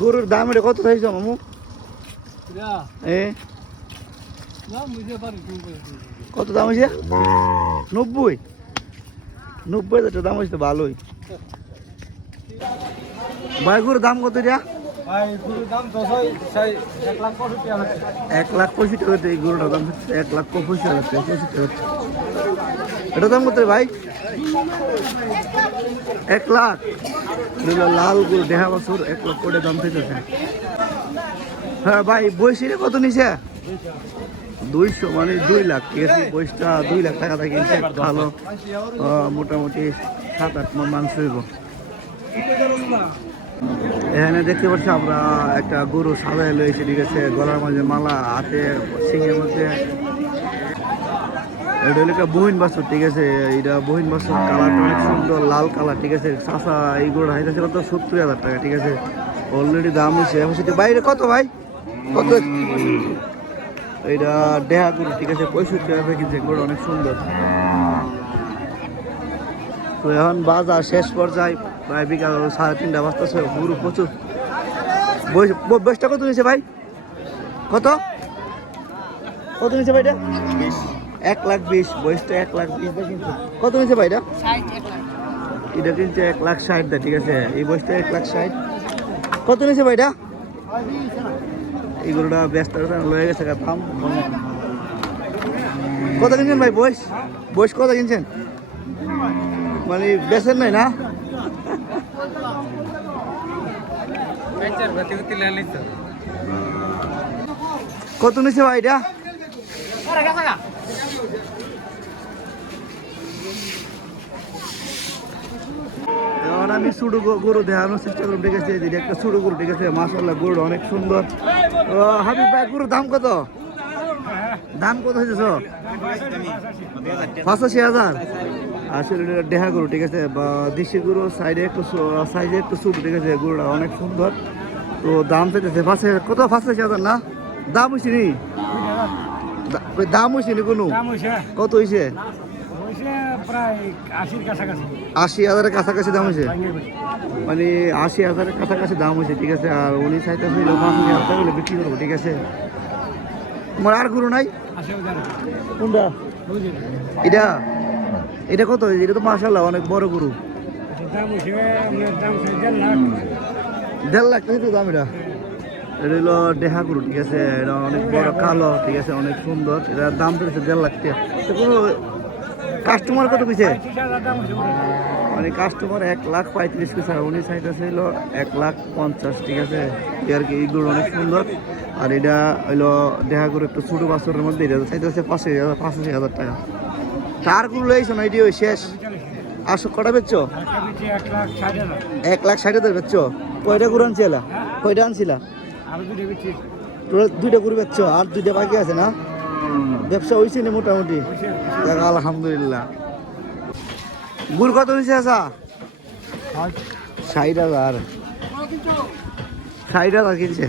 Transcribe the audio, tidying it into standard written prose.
গরুর দাম এটা কত চাইছো মামু? কত দাম হয়েছে? 90? 90,000 দাম হয়েছে, ভালোই। ভাই গরুর দাম কত এটা? 1,65,000 এই গরুটার দাম হচ্ছে 1,65,000 টাকা। এটার দাম কত ভাই? 1 লাখ। লাল গরু দেহা বছর 1 লক্ষ করে দাম থেকে। হ্যাঁ ভাই, বয়সীরা কত নিছে? 200, মানে 2 লাখ। ঠিক আছে, বয়সটা 2 লাখ টাকা থেকে কিনছে। ভালো, মোটামুটি 7-8 মণ মাংস হইব। এখানে দেখতে পাচ্ছি আমরা একটা গরু সাজায় লয়েছে। ঠিক আছে, গলার মাঝে মালা, হাতে সিংহের মধ্যে। এটা হলো একটা বহিন বাছুর। ঠিক আছে, এটা বহিন বাছুর, কালারটা অনেক সুন্দর, লাল কালার। ঠিক আছে, চাষা এই গরুটা হাইতেছে কত? 70,000 টাকা। ঠিক আছে, অলরেডি দাম হয়েছে। বাইরে কত ভাই? কত? এইটা দেহা গরু। ঠিক আছে, 65,000 কিনছে। গরু অনেক সুন্দর। তো এখন বাজার শেষ পর্যায়ে, প্রায় বিকাল 3:30 বাজতেছে। গরু প্রচুর। বয়সটা কত নিয়েছে ভাই? কত কত নিয়েছে ভাইটা? 1,20,000। বয়সটা 1,20,000 কিনছে। কত নিয়েছে ভাইটা? এটা কিনছে 1,60,000। ঠিক আছে, এই বয়সটা 1,60,000। কত নিয়েছে ভাইটা? এই গরুটা ব্যস্ত লয়ে গেছে। দাম কত কিনছেন ভাই? বয়স কত কিনছেন? মানে বেচেন নাই না? কত নিছে ভাই এটা? এখন আমি ছোট গরু দেখানোর চেষ্টা করব। ঠিক আছে, যেটা একটা ছোট গরু। ঠিক আছে, মাশাআল্লাহ গরুটা অনেক সুন্দর। হাবিব ভাই, গরুর দাম কত? দাম কত হয়েছে? 85,000। আসলে এটা দেহা গরু। ঠিক আছে, বা দেশি গরু, সাইজে একটু ছোট। ঠিক আছে, গরুটা অনেক সুন্দর। তো দাম চাইতেছে 5,000। কত? 85,000 না? দাম হয়েছে নি? দাম হয়েছে নি কোনো? কত হয়েছে? 80,000-এর কাছাকাছি দাম হয়েছে। মানে 80,000-এর কাছাকাছি দাম হয়েছে। ঠিক আছে, আর উনি চাইতেছে 5,000 টাকা হলে বিক্রি করবো। ঠিক আছে, তোমার আর গরু নাই? কোনটা এটা? এটা কত? এটা তো মাশাআল্লাহ অনেক বড় গরু। 1.5 লাখ টাকা দাম। এটা হলো দেহা গরু। ঠিক আছে, এটা অনেক বড়, কালো। ঠিক আছে, অনেক সুন্দর। এটার দাম পড়েছে 1.5 লাখ টাকা। কোনো কাস্টমার কত পিছে? মানে কাস্টমার 1,35,000 পিছা। উনি চাইতেছে হলো 1,50,000। ঠিক আছে, আর কি এই গরু অনেক সুন্দর। আর এটা হইলো দেখা করে একটু ছোটো বাছরের মধ্যে। এটা চাইতেছে 85,000 টাকা। তার গরু লইছো না? এটি ওই শেষ। আসো কটা বেচছো? 1,60,000 বেচছো। কয়টা গরু আনছিলা? কয়টা আনছিলা? দুইটা গরু বেচছো, আর 2টা বাকি আছে না? ব্যবসা হয়েছে না মোটামুটি? আলহামদুলিল্লাহ। গুড় কত নিচ্ছে? আসা 60,000। 60,000 কিনছে।